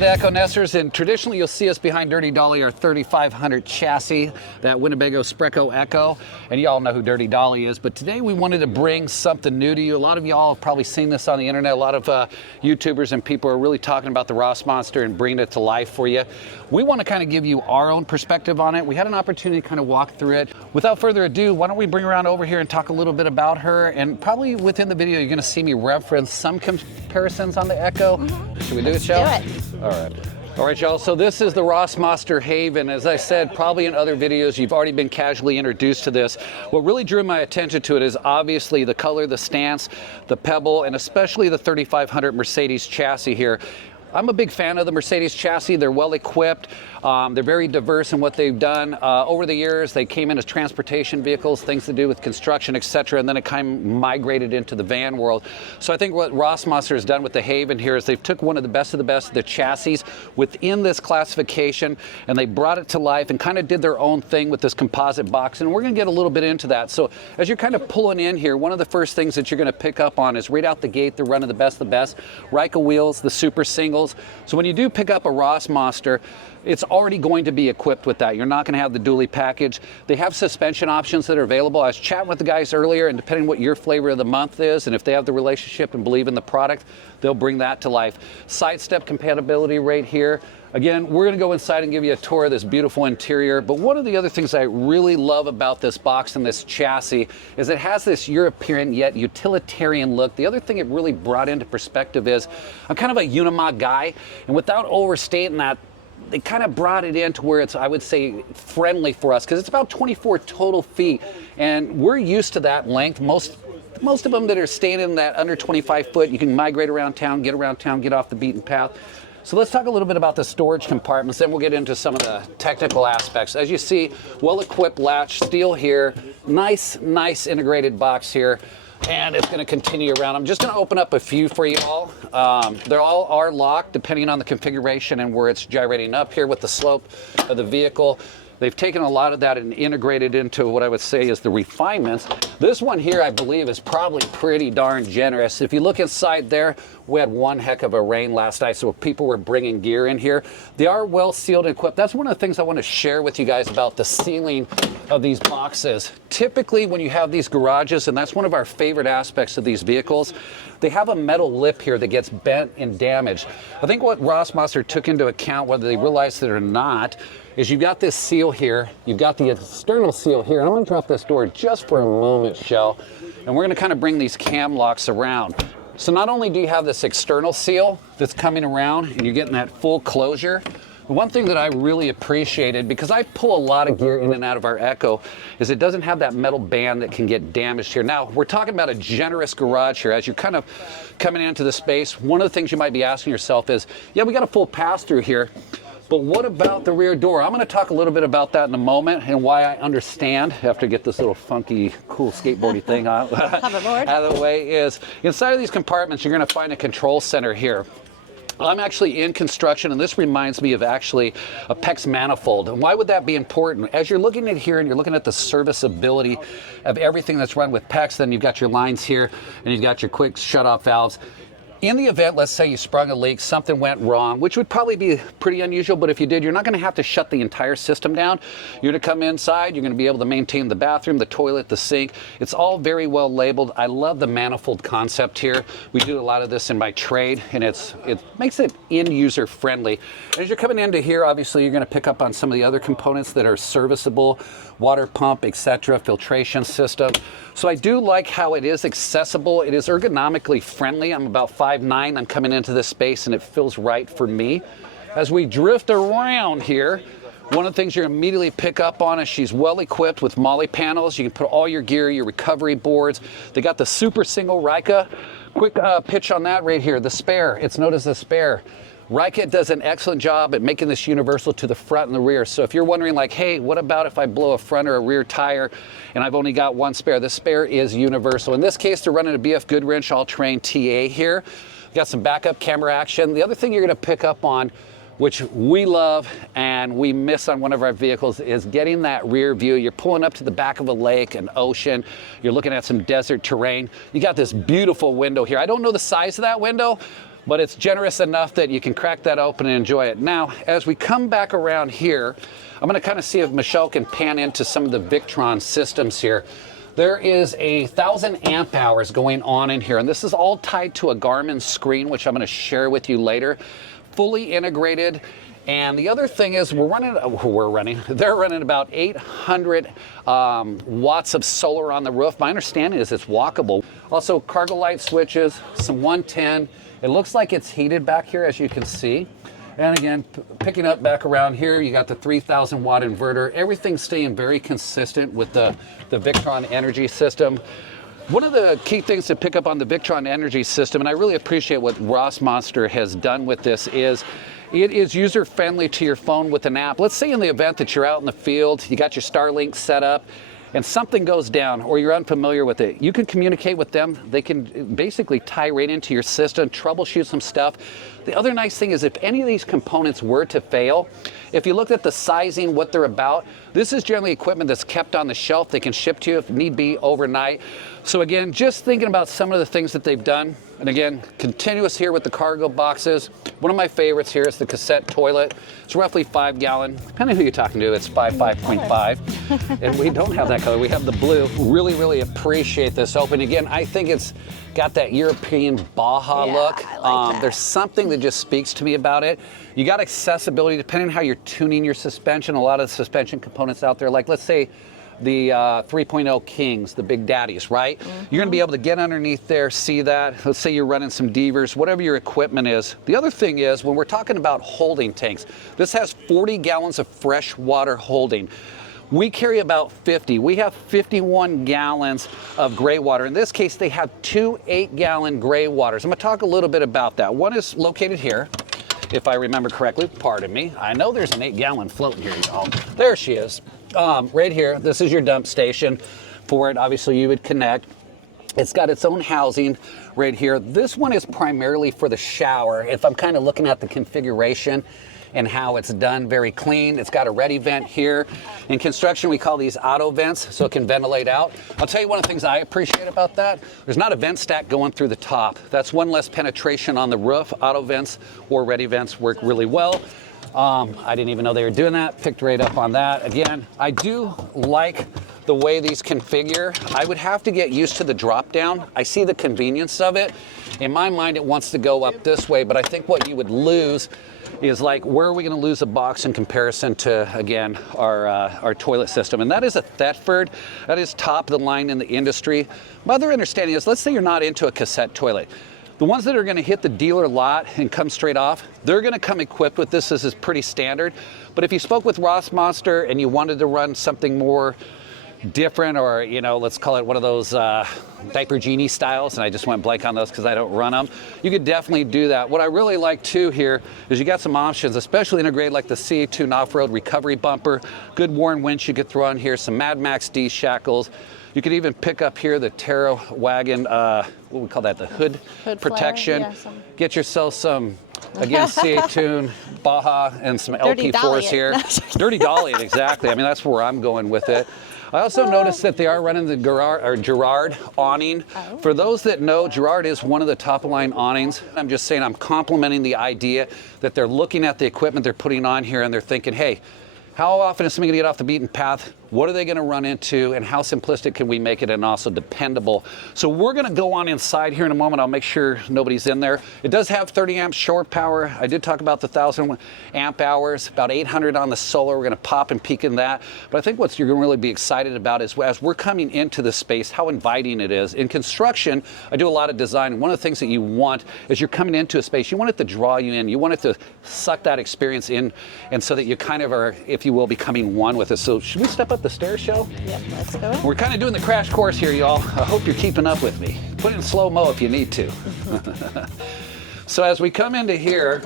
the Echo Nesters, and traditionally you'll see us behind Dirty Dolly, our 3500 chassis, that Winnebago Spreco Echo, and y'all know who Dirty Dolly is, but today we wanted to bring something new to you. A lot of y'all have probably seen this on the internet. A lot of YouTubers and people are really talking about the Rossmönster and bringing it to life for you. We want to kind of give you our own perspective on it. We had an opportunity to kind of walk through it. Without further ado, why don't we bring her around over here and talk a little bit about her, and probably within the video you're going to see me reference some comparisons on the Echo. Should we do it, Shell? Do it. All right, y'all, so this is the Rossmönster Haven. As I said, probably in other videos, you've already been casually introduced to this. What really drew my attention to it is obviously the color, the stance, the pebble, and especially the 3500 Mercedes chassis here. I'm a big fan of the Mercedes chassis. They're well equipped. They're very diverse in what they've done. Over the years, they came in as transportation vehicles, things to do with construction, etc., and then it kind of migrated into the van world. So I think what Rossmönster has done with the Haven here is they've took one of the best of the chassis within this classification, and they brought it to life and kind of did their own thing with this composite box, and we're going to get a little bit into that. So as you're kind of pulling in here, one of the first things that you're going to pick up on is right out the gate, they're running the best of the best. Ryka wheels, the super singles. So when you do pick up a Rossmönster, it's already going to be equipped with that. You're not going to have the dually package. They have suspension options that are available. I was chatting with the guys earlier, and depending what your flavor of the month is, and if they have the relationship and believe in the product, they'll bring that to life. Side step compatibility right here. Again, we're going to go inside and give you a tour of this beautiful interior, but one of the other things I really love about this box and this chassis is it has this European yet utilitarian look. The other thing it really brought into perspective is I'm kind of a Unimog guy, and without overstating that, they kind of brought it into where it's, I would say, friendly for us, because it's about 24 total feet, and we're used to that length. Most of them that are staying in that under 25 foot, you can migrate around town, get off the beaten path. So let's talk a little bit about the storage compartments, then we'll get into some of the technical aspects. As you see, well-equipped latch, steel here, nice integrated box here, and it's going to continue around. I'm just going to open up a few for you all. They all are locked depending on the configuration and where it's gyrating up here with the slope of the vehicle. They've taken a lot of that and integrated into what I would say is the refinements. This one here, I believe, is probably pretty darn generous. If you look inside there, we had one heck of a rain last night, so people were bringing gear in here. They are well sealed and equipped. That's one of the things I want to share with you guys about the sealing of these boxes. Typically, when you have these garages, and that's one of our favorite aspects of these vehicles, they have a metal lip here that gets bent and damaged. I think what Rossmönster took into account, whether they realized it or not, is you've got this seal here, you've got the external seal here, and I'm going to drop this door just for a moment, Shell, and we're going to kind of bring these cam locks around. So not only do you have this external seal that's coming around and you're getting that full closure, the one thing that I really appreciated, because I pull a lot of gear in and out of our Echo, is it doesn't have that metal band that can get damaged here. Now, we're talking about a generous garage here. As you're kind of coming into the space, one of the things you might be asking yourself is, yeah, we got a full pass-through here, but what about the rear door? I'm going to talk a little bit about that in a moment and why I understand, after I get this little funky, cool skateboardy thing out of the way, is inside of these compartments, you're going to find a control center here. I'm actually in construction, and this reminds me of actually a PEX manifold. And why would that be important? As you're looking at here and you're looking at the serviceability of everything that's run with PEX, then you've got your lines here and you've got your quick shut-off valves. In the event, let's say you sprung a leak, something went wrong, which would probably be pretty unusual, but if you did, you're not going to have to shut the entire system down. You're going to come inside, you're going to be able to maintain the bathroom, the toilet, the sink. It's all very well labeled. I love the manifold concept here. We do a lot of this in my trade, and it makes it end-user friendly. As you're coming into here, obviously, you're going to pick up on some of the other components that are serviceable, water pump, etc., filtration system. So I do like how it is accessible. It is ergonomically friendly. I'm about 5'9". I'm coming into this space and it feels right for me. As we drift around here, one of the things you're going to immediately pick up on is she's well equipped with MOLLE panels. You can put all your gear, your recovery boards. They got the super single Ryka. Quick pitch on that right here, the spare. It's known as the spare. Ryka does an excellent job at making this universal to the front and the rear. So if you're wondering like, hey, what about if I blow a front or a rear tire and I've only got one spare? The spare is universal. In this case, they're running a BF Goodwrench all-terrain TA here. We've got some backup camera action. The other thing you're gonna pick up on, which we love and we miss on one of our vehicles, is getting that rear view. You're pulling up to the back of a lake, an ocean, you're looking at some desert terrain. You got this beautiful window here. I don't know the size of that window, but it's generous enough that you can crack that open and enjoy it. Now, as we come back around here, I'm going to kind of see if Michelle can pan into some of the Victron systems here. There is 1,000 amp hours going on in here, and this is all tied to a Garmin screen, which I'm going to share with you later. Fully integrated. And the other thing is they're running about 800 watts of solar on the roof. My understanding is it's walkable. Also cargo light switches, some 110. It looks like it's heated back here, as you can see. And again, picking up back around here, you got the 3,000 watt inverter. Everything's staying very consistent with the Victron energy system. One of the key things to pick up on the Victron energy system, and I really appreciate what Rossmönster has done with this, is it is user-friendly to your phone with an app. Let's say in the event that you're out in the field, you got your Starlink set up, and something goes down or you're unfamiliar with it, you can communicate with them. They can basically tie right into your system, troubleshoot some stuff. The other nice thing is if any of these components were to fail, if you looked at the sizing, what they're about, this is generally equipment that's kept on the shelf. They can ship to you if need be overnight. So again, just thinking about some of the things that they've done. And again, continuous here with the cargo boxes. One of my favorites here is the cassette toilet. It's roughly 5 gallon. Depending on who you're talking to, it's 5.5. And we don't have that color. We have the blue. Really, really appreciate this open. Again, I think it's got that European Baja look. I like that. There's something that just speaks to me about it. You got accessibility depending on how you're tuning your suspension. A lot of the suspension components out there, like let's say the 3.0 Kings, the big daddies, right? You're gonna be able to get underneath there, see that. Let's say you're running some Devers, whatever your equipment is. The other thing is, when we're talking about holding tanks, this has 40 gallons of fresh water holding. We carry about 50. We have 51 gallons of gray water. In this case, they have 2 8-gallon gray waters. I'm gonna talk a little bit about that. One is located here, if I remember correctly. Pardon me. I know there's an 8-gallon floating here, y'all. There she is. Right here, this is your dump station for it. Obviously, you would connect. It's got its own housing right here. This one is primarily for the shower. If I'm kind of looking at the configuration and how it's done, very clean. It's got a ready vent here. In construction, we call these auto vents, so it can ventilate out. I'll tell you one of the things I appreciate about that. There's not a vent stack going through the top. That's one less penetration on the roof. Auto vents or ready vents work really well. I didn't even know they were doing that. Picked right up on that. Again, I do like the way these configure. I would have to get used to the drop down. I see the convenience of it. In my mind, it wants to go up this way, but I think what you would lose is like, where are we going to lose a box in comparison to, again, our toilet system? And that is a Thetford. That is top of the line in the industry. My other understanding is, let's say you're not into a cassette toilet. The ones that are going to hit the dealer lot and come straight off, they're going to come equipped with this. This is pretty standard. But if you spoke with Rossmönster and you wanted to run something more different, or, you know, let's call it one of those diaper genie styles, and I just went blank on those because I don't run them, you could definitely do that. What I really like too here is you got some options, especially integrated like the C2 off-road recovery bumper, good Warren winch you could throw on here, some Mad Max D shackles. You could even pick up here the Terra Wagon, what we call that, the hood protection. Flare, yeah, get yourself some, again, C-Tune, Baja, and some LP4s here. Dirty Dolly it, exactly. I mean, that's where I'm going with it. I also noticed that they are running the Girard awning. Oh. For those that know, Girard is one of the top-of-line awnings. I'm just saying, I'm complimenting the idea that they're looking at the equipment they're putting on here and they're thinking, hey, how often is somebody going to get off the beaten path? What are they going to run into, and how simplistic can we make it and also dependable? So we're going to go on inside here in a moment. I'll make sure nobody's in there. It does have 30 amp shore power. I did talk about the 1,000 amp hours, about 800 on the solar. We're going to pop and peek in that. But I think what you're going to really be excited about is, as we're coming into the space, how inviting it is. In construction, I do a lot of design. One of the things that you want is you're coming into a space, you want it to draw you in. You want it to suck that experience in, and so that you kind of are, if you will, becoming one with it. So should we step up the stairs, show? Yep, let's go. We're kind of doing the crash course here, y'all. I hope you're keeping up with me. Put it in slow-mo if you need to. So as we come into here,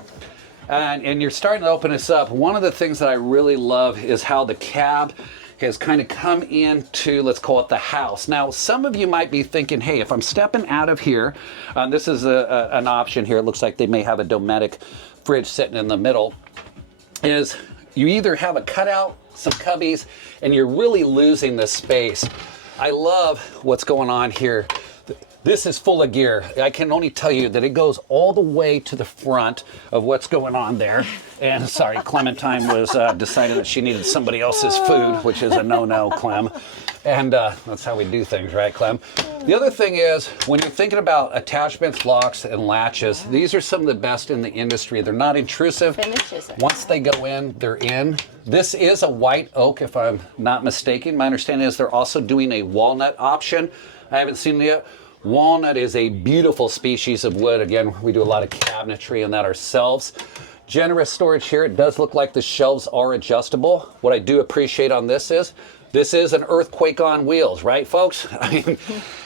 and you're starting to open this up, one of the things that I really love is how the cab has kind of come into, let's call it the house. Now, some of you might be thinking, hey, if I'm stepping out of here, this is an option here. It looks like they may have a Dometic fridge sitting in the middle, is you either have a cutout, some cubbies, and you're really losing the space. I love what's going on here. This is full of gear. I can only tell you that it goes all the way to the front of what's going on there. And sorry, Clementine was decided that she needed somebody else's food, which is a no-no, Clem. And that's how we do things, right, Clem? The other thing is, when you're thinking about attachments, locks, and latches, these are some of the best in the industry. They're not intrusive. Finishes it. Once they go in, they're in. This is a white oak, if I'm not mistaken. My understanding is they're also doing a walnut option. I haven't seen it yet. Walnut is a beautiful species of wood. Again, we do a lot of cabinetry on that ourselves. Generous storage here. It does look like the shelves are adjustable. What I do appreciate on this is an earthquake on wheels, right, folks? I mean,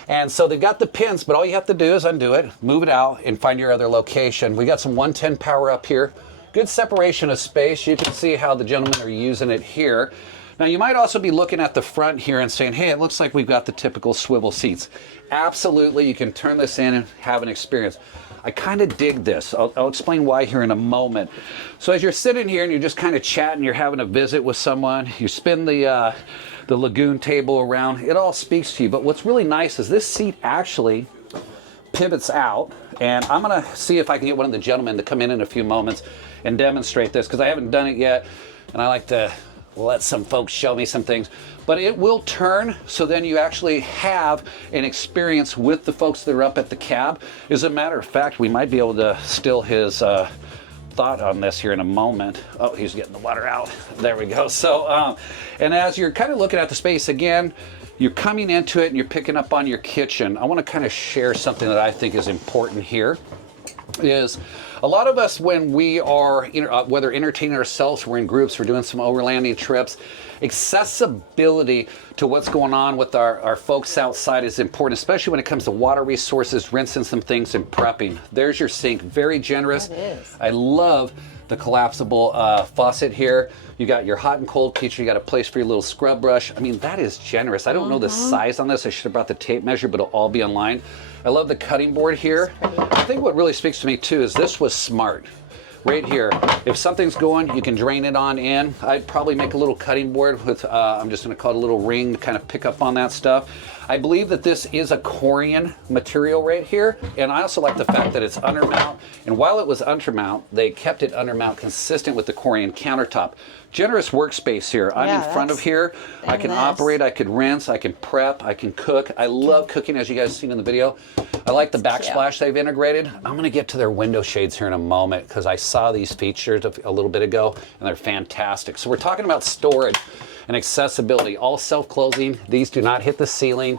and so they've got the pins, but all you have to do is undo it, move it out, and find your other location. We got some 110 power up here. Good separation of space. You can see how the gentlemen are using it here. Now, you might also be looking at the front here and saying, hey, it looks like we've got the typical swivel seats. Absolutely, you can turn this in and have an experience. I kind of dig this. I'll explain why here in a moment. So as you're sitting here and you're just kind of chatting, you're having a visit with someone, you spin the lagoon table around, it all speaks to you. But what's really nice is this seat actually pivots out, and I'm going to see if I can get one of the gentlemen to come in a few moments and demonstrate this, because I haven't done it yet, and I like to let some folks show me some things. But it will turn, so then you actually have an experience with the folks that are up at the cab. As a matter of fact, we might be able to steal his thought on this here in a moment. Oh, he's getting the water out. There we go. So, and as you're kind of looking at the space again, you're coming into it and you're picking up on your kitchen. I want to kind of share something that I think is important here. Is a lot of us, when we are whether entertaining ourselves, we're in groups, we're doing some overlanding trips, accessibility to what's going on with our folks outside is important, especially when it comes to water resources, rinsing some things, and prepping. There's your sink, very generous. That is. I love the collapsible faucet here. You got your hot and cold feature. You got a place for your little scrub brush. I mean, that is generous. I don't know the size on this. I should have brought the tape measure, but it'll all be online. I love the cutting board here. I think what really speaks to me too is this was smart. Right here, if something's going, you can drain it on in. I'd probably make a little cutting board with, I'm just gonna call it a little ring to kind of pick up on that stuff. I believe that this is a Corian material right here, and I also like the fact that it's undermount, and while it was undermount, they kept it undermount consistent with the Corian countertop. Generous workspace here. I'm in front of here. I can operate, I could rinse, I can prep, I can cook. I love cooking, as you guys seen in the video. I like the backsplash they've integrated. I'm gonna get to their window shades here in a moment, because I saw these features a little bit ago, and they're fantastic. So we're talking about storage and accessibility, all self-closing. These do not hit the ceiling.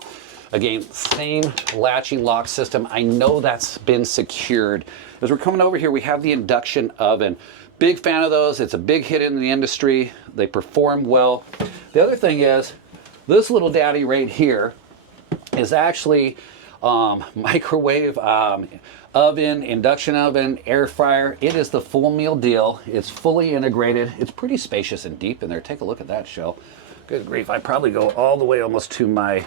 Again, same latching lock system. I know that's been secured. As we're coming over here, we have the induction oven. Big fan of those. It's a big hit in the industry. They perform well. The other thing is, this little daddy right here is actually microwave oven, induction oven, air fryer. It is the full meal deal. It's fully integrated. It's pretty spacious and deep in there. Take a look at that, Shell. Good grief. I probably go all the way almost to my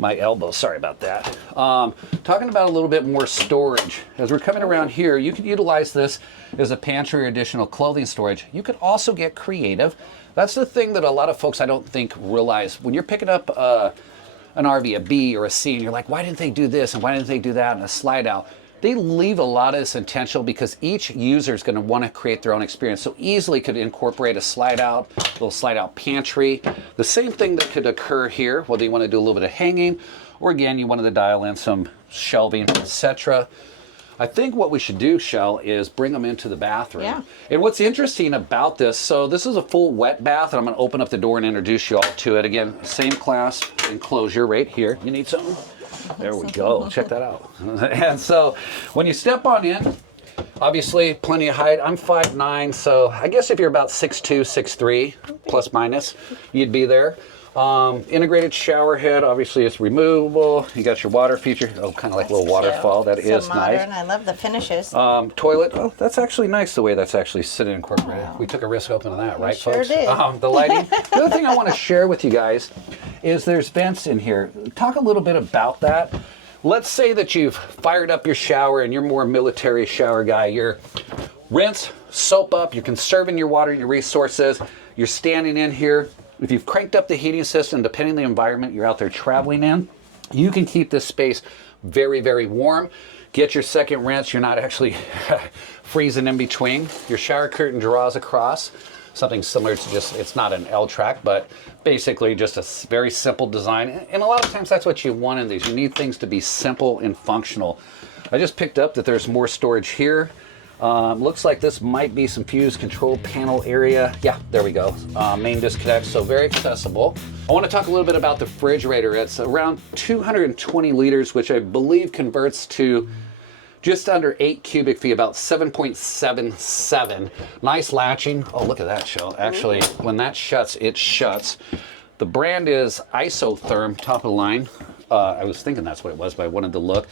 elbow. Sorry about that. Talking about a little bit more storage. As we're coming around here, you could utilize this as a pantry or additional clothing storage. You could also get creative. That's the thing that a lot of folks I don't think realize. When you're picking up an RV, a B or a C, and you're like, why didn't they do this and why didn't they do that, and a slide out? They leave a lot of this intentional because each user is going to want to create their own experience. So easily could incorporate a slide out, little slide out pantry. The same thing that could occur here, whether you want to do a little bit of hanging, or again, you wanted to dial in some shelving, etc. I think what we should do, Shell, is bring them into the bathroom. Yeah. And what's interesting about this, so this is a full wet bath, and I'm going to open up the door and introduce you all to it. Again, same class enclosure right here. You need something? There we go. Check that out. And so when you step on in, obviously plenty of height. I'm 5'9", so I guess if you're about 6'2", 6'3", plus minus, you'd be there. Integrated shower head, obviously it's removable. You got your water feature. Oh, kind of like a little waterfall. That is modern. nice. I love the finishes. Toilet. Oh, that's actually nice the way that's actually sitting incorporated. Wow. We took a risk opening that, right, sure folks? Did. The lighting. The other thing I want to share with you guys is there's vents in here. Talk a little bit about that. Let's say that you've fired up your shower and you're more a military shower guy. You're rinse, soap up, you're conserving your water, your resources. You're standing in here. If you've cranked up the heating system, depending on the environment you're out there traveling in, you can keep this space very, very warm. Get your second rinse. You're not actually freezing in between. Your shower curtain draws across. Something similar to just, it's not an L track, but basically just a very simple design. And a lot of times that's what you want in these. You need things to be simple and functional. I just picked up that there's more storage here. Looks like this might be some fuse control panel area. Yeah, there we go. Main disconnect, so very accessible. I want to talk a little bit about the refrigerator. It's around 220 liters, which I believe converts to just under 8 cubic feet, about 7.77. Nice latching. Oh, look at that, Shell. Actually, when that shuts, it shuts. The brand is Isotherm, top of the line. I was thinking that's what it was, but I wanted to look.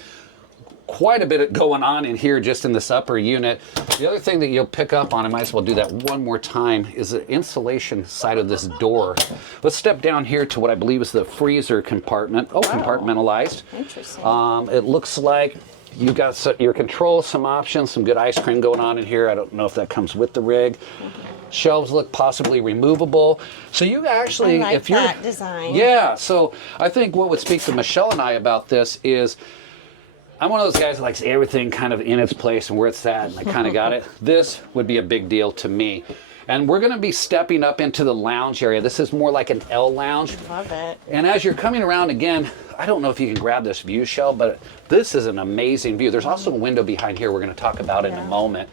Quite a bit going on in here just in this upper unit. The other thing that you'll pick up on, I might as well do that one more time, is the insulation side of this door. Let's step down here to what I believe is the freezer compartment. Oh, wow. Compartmentalized. Interesting. It looks like you've got your controls, some options, some good ice cream going on in here. I don't know if that comes with the rig. Shelves look possibly removable. So you actually, I like if you're that design. Yeah, so I think what would speak to Michelle and I about this is, I'm one of those guys that likes everything kind of in its place and where it's at, and I kind of got it. This would be a big deal to me. And we're going to be stepping up into the lounge area. This is more like an L lounge. Love it. And as you're coming around again, I don't know if you can grab this view, Shell, but this is an amazing view. There's also a window behind here we're going to talk about in a moment.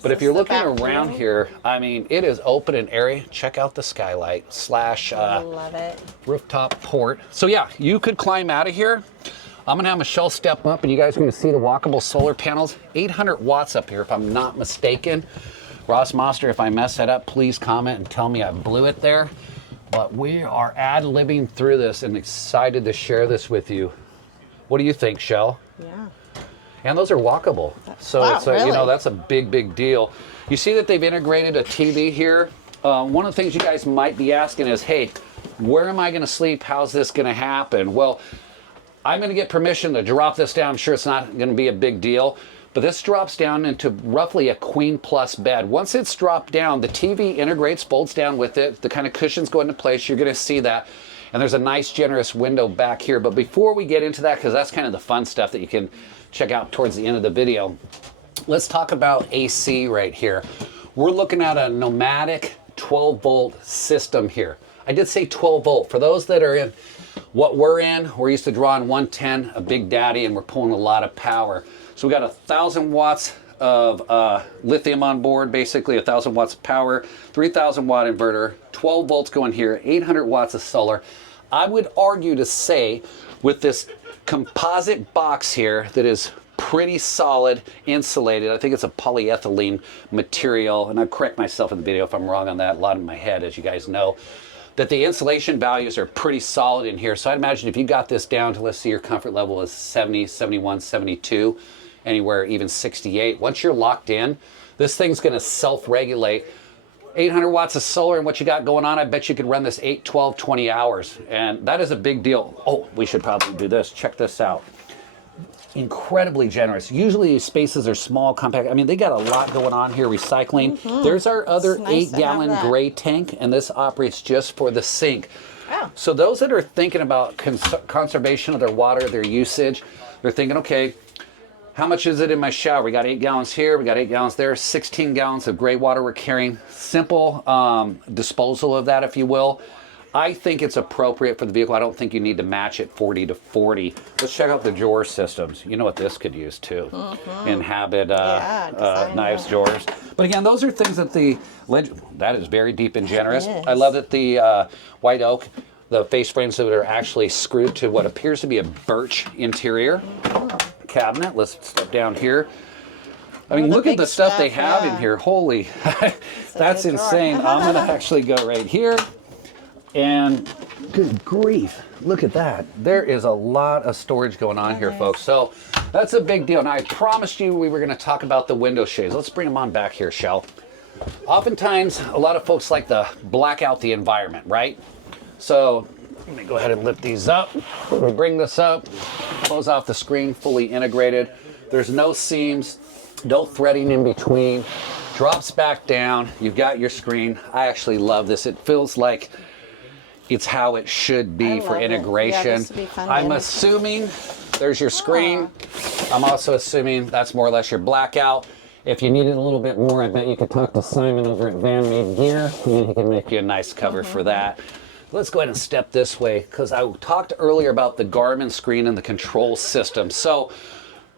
But if you're looking around here, I mean, it is open and airy. Check out the skylight slash love it. Rooftop port. So yeah, you could climb out of here. I'm gonna have Michelle step up and you guys are gonna see the walkable solar panels. 800 watts up here, if I'm not mistaken. Rossmönster, if I mess that up, please comment and tell me I blew it there. But we are ad-libbing through this and excited to share this with you. What do you think, Shell? Yeah. And those are walkable. So wow, it's a, really? you know, that's a big, big deal. You see that they've integrated a TV here. One of the things you guys might be asking is, hey, where am I gonna sleep? How's this gonna happen? Well, I'm going to get permission to drop this down. I'm sure it's not going to be a big deal, but this drops down into roughly a queen plus bed. Once it's dropped down, the TV integrates, folds down with it. The kind of cushions go into place. You're going to see that. And there's a nice generous window back here. But before we get into that, because that's kind of the fun stuff that you can check out towards the end of the video, let's talk about AC right here. We're looking at a pneumatic 12 volt system here. I did say 12 volt. For those that are in what we're used to drawing 110, a big daddy, and we're pulling a lot of power. So we got 1,000 watts of lithium on board, basically 1,000 watts of power, 3,000 watt inverter, 12 volts going here, 800 watts of solar. I would argue to say with this composite box here that is pretty solid, insulated. I think it's a polyethylene material, and I correct myself in the video if I'm wrong on that, a lot in my head, as you guys know, that the insulation values are pretty solid in here. So I'd imagine if you got this down to, let's see, your comfort level is 70, 71, 72, anywhere even 68. Once you're locked in, this thing's gonna self-regulate. 800 watts of solar and what you got going on, I bet you could run this 8, 12, 20 hours. And that is a big deal. Oh, we should probably do this. Check this out. Incredibly generous. Usually these spaces are small, compact. I mean, they got a lot going on here, recycling. There's our other 8-gallon gray tank, and this operates just for the sink. Oh. So those that are thinking about conservation of their water, their usage, they're thinking, okay, how much is it in my shower? We got 8 gallons here, we got 8 gallons there, 16 gallons of gray water we're carrying. Simple disposal of that, if you will. I think it's appropriate for the vehicle. I don't think you need to match it 40 to 40. Let's check out the drawer systems. You know what this could use too. Inhabit knives, drawers. But again, those are things that that is very deep and generous. I love that the white oak, the face frames that are actually screwed to what appears to be a birch interior cabinet. Let's step down here. I mean, look at the stuff they have in here. Holy, that's insane. I'm gonna actually go right here. And good grief, look at that. There is a lot of storage going on here, folks. So that's a big deal. Now, I promised you we were going to talk about the window shades. Let's bring them on back here, Shell. Oftentimes, a lot of folks like to black out the environment, right? So let me go ahead and lift these up. We bring this up, close off the screen, fully integrated. There's no seams, no threading in between. Drops back down. You've got your screen. I actually love this. It feels like it's how it should be for integration. I'm assuming there's your screen. I'm also assuming that's more or less your blackout. If you needed a little bit more, I bet you could talk to Simon over at Van Made Gear, and he can make you a nice cover for that. Let's go ahead and step this way, because I talked earlier about the Garmin screen and the control system. So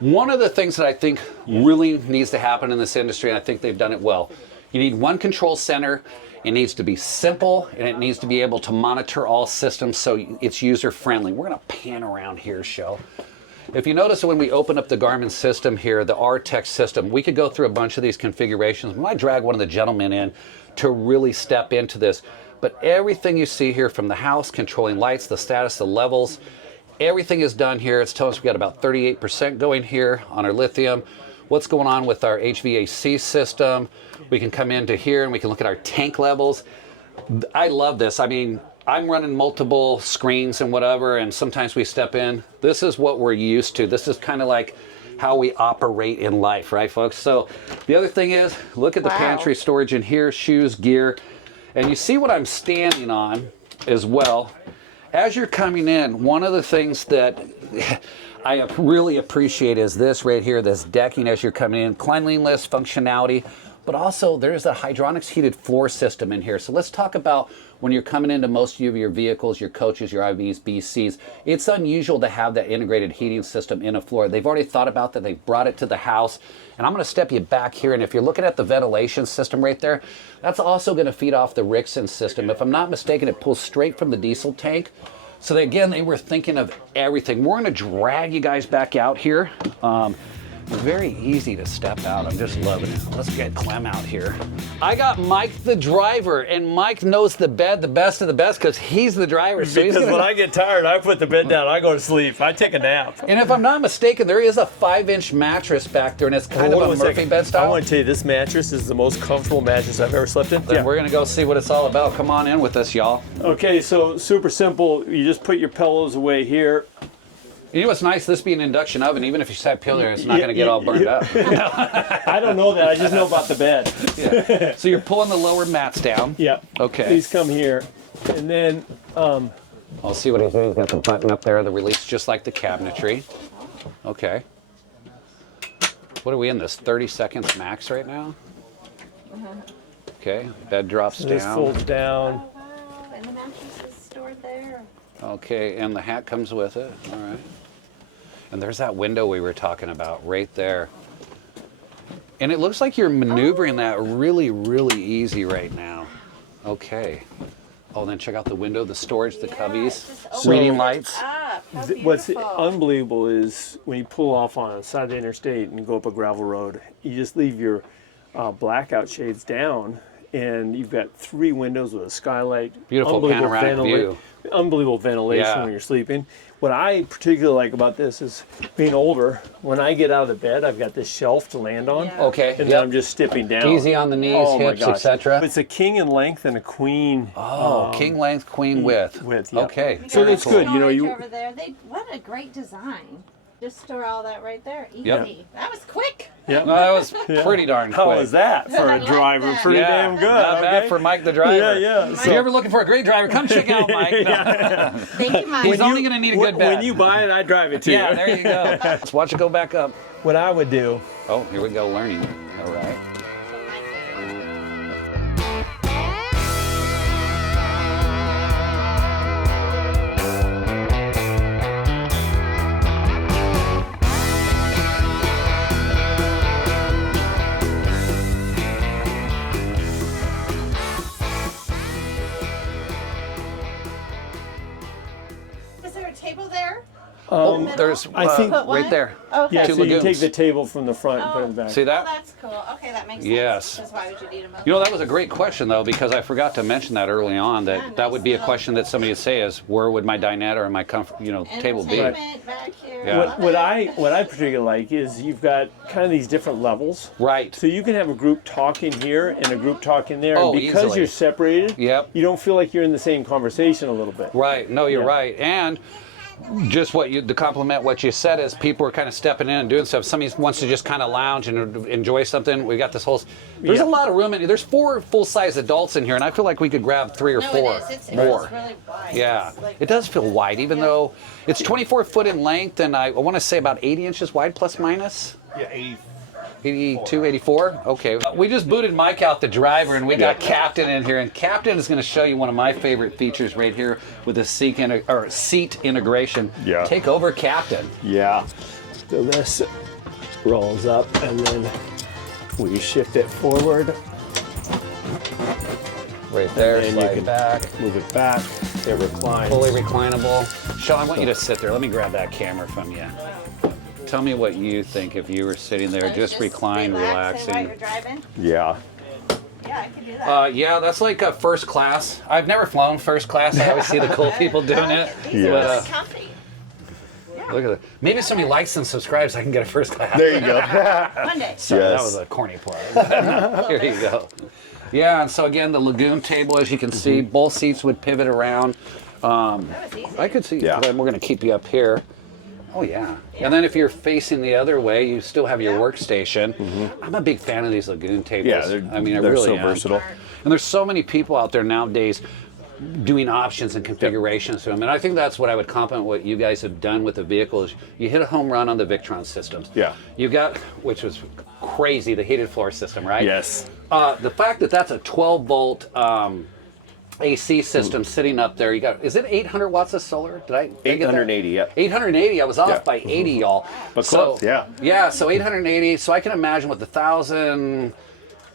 one of the things that I think really needs to happen in this industry, and I think they've done it well, you need one control center. It needs to be simple, and it needs to be able to monitor all systems so it's user-friendly. We're going to pan around here, Shell. If you notice when we open up the Garmin system here, the RTEC system, we could go through a bunch of these configurations. We might drag one of the gentlemen in to really step into this. But everything you see here from the house, controlling lights, the status, the levels, everything is done here. It's telling us we got about 38% going here on our lithium. What's going on with our HVAC system? We can come into here and we can look at our tank levels. I love this. I mean, I'm running multiple screens and whatever, and sometimes we step in. This is what we're used to. This is kind of like how we operate in life, right, folks? So the other thing is, look at the pantry storage in here, shoes, gear, and you see what I'm standing on as well. As you're coming in, one of the things that I really appreciate is this right here, this decking as you're coming in, cleanliness, functionality, but also there's a hydronics heated floor system in here. So let's talk about when you're coming into most of your vehicles, your coaches, your IVs, BCs, it's unusual to have that integrated heating system in a floor. They've already thought about that, they've brought it to the house. And I'm gonna step you back here, and if you're looking at the ventilation system right there, that's also gonna feed off the Rixson system. If I'm not mistaken, it pulls straight from the diesel tank. So again, they were thinking of everything. We're gonna drag you guys back out here. Very easy to step out. I'm just loving it. Let's get Clem out here. I got Mike the driver, and Mike knows the bed the best of the best because he's the driver. So because when I get tired, I put the bed down, I go to sleep, I take a nap. And if I'm not mistaken, there is a 5-inch mattress back there, and it's kind of a Murphy bed style. I want to tell you, this mattress is the most comfortable mattress I've ever slept in. Then we're gonna go see what it's all about. Come on in with us, y'all. Okay, so super simple. You just put your pillows away here. You know what's nice? This being an induction oven, even if you set pillow here, it's not going to get all burned up. I don't know that. I just know about the bed. Yeah. So you're pulling the lower mats down. Yep. Okay. These come here. And then... I'll see what he's doing. He's got the button up there, the release, just like the cabinetry. Okay. What are we in this? 30 seconds max right now? Okay. Bed drops down. This folds down. And the mattress is stored there. Okay, and the hat comes with it. All right. And there's that window we were talking about right there. And it looks like you're maneuvering that really, really easy right now. Okay. Oh, then check out the window, the storage, the cubbies, reading lights. What's unbelievable is when you pull off on the side of the interstate and go up a gravel road, you just leave your blackout shades down, and you've got 3 windows with a skylight. Beautiful panoramic view. Unbelievable ventilation when you're sleeping. What I particularly like about this is being older, when I get out of the bed, I've got this shelf to land on. Yeah. Okay. And then I'm just stepping down. Easy on the knees, hips, etc. It's a king in length and a queen. King length, queen width. Yep. Okay. So that's good. You know, over there. What a great design. Just store all that right there. Easy. Yep. That was quick. Yep. No, that was pretty darn quick. How was that for a driver? Pretty damn good. Not bad for Mike the driver. Yeah. If you're ever looking for a great driver, come check out Mike. No. Thank you, Mike. He's only going to need a good bed. When you buy it, I drive it too. Yeah, there you go. Let's watch it go back up. What I would do. Oh, here we go, learning. All right. Is there a table there? There's I think right there. Okay. Yeah, Two so you lagoons. take the table from the front and put it in the back. See Oh, that? that's cool. Okay, that makes Yes. sense. Because why would you need a motor? You know, that was a great question, though, because I forgot to mention that early on, that that would be a question that somebody would say is, where would my dinette or my table be? Entertainment back here. Yeah. What I particularly like is you've got kind of these different levels. Right. So you can have a group talking here and a group talking there. Oh, and because easily. you're separated, Yep. you don't feel like you're in the same conversation a little bit. Right. No, you're Yeah. right. And just to compliment what you said is people are kind of stepping in and doing stuff. Somebody wants to just kind of lounge and enjoy something. We got this whole. There's a lot of room in here. There's 4 full-size adults in here, and I feel like we could grab 3 or 4 more. It's really wide. Yeah, it does feel wide, even though it's 24 foot in length, and I want to say about 80 inches wide, plus minus. Yeah, 80. 82, 84? Okay. We just booted Mike out, the driver, and we got Captain in here. And Captain is going to show you one of my favorite features right here with the seat integration. Yeah. Take over, Captain. Yeah. So this rolls up, and then we shift it forward. Right there, And slide you can back. move it back. It reclines. Fully reclinable. Sean, I want you to sit there. Let me grab that camera from you. Tell me what you think if you were sitting there, So just recline, relaxing. While you're driving. Yeah. Yeah, I could do that. Yeah, that's like a first class. I've never flown first class. I always see the cool people doing it. These are But, really comfy. look at that. Maybe if somebody likes and subscribes, I can get a first class. There you go. One day. Sorry, that Yes. was a corny plug. Here you go. Yeah, and so again, the lagoon table, as you can see, both seats would pivot around. That was easy. I could see. Yeah. We're going to keep you up here. Oh yeah. And then if you're facing the other way, you still have your workstation. I'm a big fan of these lagoon tables. Yeah, I mean, they're really so am. versatile. And there's so many people out there nowadays doing options and configurations to them. And I think that's what I would compliment what you guys have done with the vehicle is you hit a home run on the Victron systems. Yeah. You got, which was crazy, the heated floor system, right? Yes. The fact that that's a 12 volt AC system sitting up there. You got, is it 800 watts of solar? Did I get that? 880, yep. 880. I was off Yeah. by 80, y'all. But close, yeah. Yeah, so 880. So I can imagine with 1,000,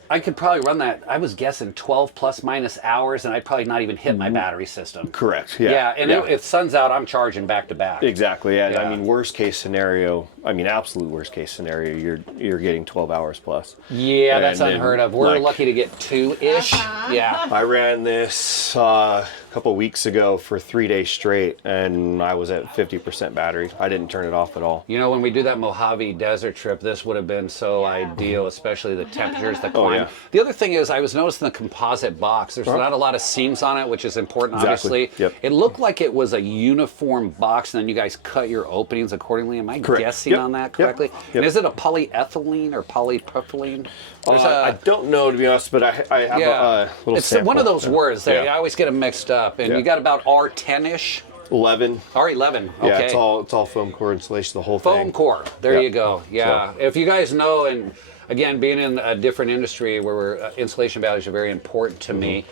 I could probably run that. I was guessing 12 plus minus hours, and I'd probably not even hit my battery system. Correct. Yeah. Yeah, and if sun's out, I'm charging back to back. Exactly. Yeah. Yeah. I mean, worst case scenario. I mean, absolute worst case scenario. You're getting 12 hours plus. Yeah, that's And then, unheard of. We're like- lucky to get 2-ish. Yeah. I ran this a couple weeks ago for 3 days straight, and I was at 50% battery. I didn't turn it off at all. You know, when we do that Mojave Desert trip, this would have been so ideal, especially the temperatures, the climb. yeah. The other thing is, I was noticing the composite box. There's not a lot of seams on it, which is important, Exactly. obviously. Yep. It looked like it was a uniform box, and then you guys cut your openings accordingly. Am I Correct. guessing Yep. on that Yep. correctly? Yep. And is it a polyethylene or polypropylene? There's I don't know, to be honest, but I have a little it's sample. one of those words that Yeah. I always get them mixed up. And Yeah. you got about R10-ish, 11. R11. Okay. Yeah, it's all foam core insulation, the whole Foam thing. core. There Yep. you go. Yeah. If you guys know, and again, being in a different industry where insulation values are very important to me,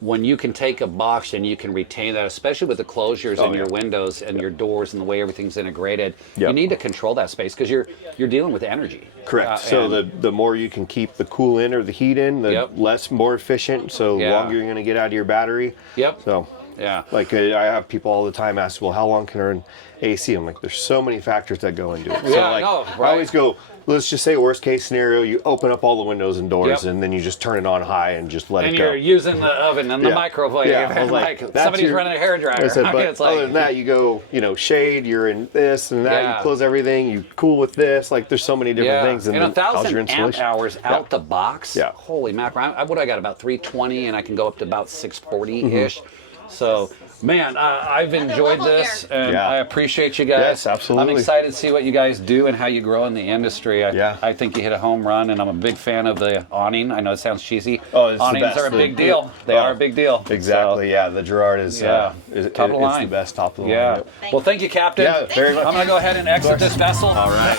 when you can take a box and you can retain that, especially with the closures in your windows and your doors and the way everything's integrated, you Yep. need to control that space because you're dealing with energy. Correct. So and- the more you can keep the cool in or the heat in, the Yep. more efficient. So the Yeah. longer you're going to get out of your battery. Yep. So Yeah. like I have people all the time ask, well, how long can I run AC? I'm like, there's so many factors that go into it. So Yeah, like, no, I right. always go, let's just say worst case scenario, you open up all the windows and doors, Yep. and then you just turn it on high and just let And it go. you're using the oven and the Yeah. microwave. Yeah, I And was like, that's somebody's your- running a hairdryer. I said, but It's like- other than that, you go, shade, you're in this and that, Yeah. you close everything, you cool with this. Like, there's so many different things. And then how's 1,000 your amp insulation? hours out the box. Yeah. Holy mackerel! What do I got? About 320, and I can go up to about 640-ish. So, man, I've enjoyed level this, here. and Yeah. I appreciate you guys. Yes, absolutely. I'm excited to see what you guys do and how you grow in the industry. I think you hit a home run, and I'm a big fan of the awning. I know it sounds cheesy. Oh, it's the Awnings best. are a big deal. They are a big deal. Exactly. So, Yeah, the Gerard is Yeah. it's Top of the line. the best top of the yeah. line. Well, thank you, Captain. Yeah, very much. I'm going to go ahead and exit this vessel. All right.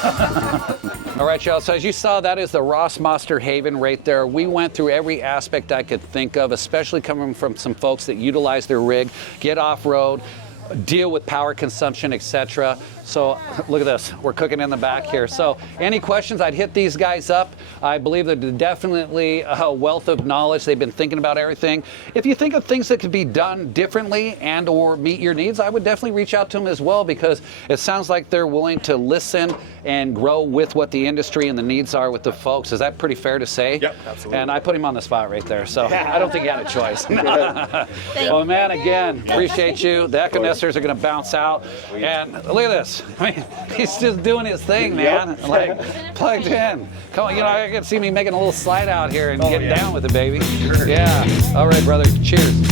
All right, y'all. So as you saw, that is the Rossmönster Haven right there. We went through every aspect I could think of, especially coming from some folks that utilize their rig, get off-road, deal with power consumption, etc. So look at this. We're cooking in the back here. So any questions, I'd hit these guys up. I believe they're definitely a wealth of knowledge. They've been thinking about everything. If you think of things that could be done differently and or meet your needs, I would definitely reach out to them as well, because it sounds like they're willing to listen and grow with what the industry and the needs are with the folks. Is that pretty fair to say? Yep, absolutely. And I put him on the spot right there, so I don't think he had a choice. Well, man, again, appreciate you. The Econesters are going to bounce out. And look at this. I mean, he's just doing his thing, man. Like, plugged in. Come on, I can see me making a little slide out here and getting down with it, baby. Yeah. All right, brother. Cheers.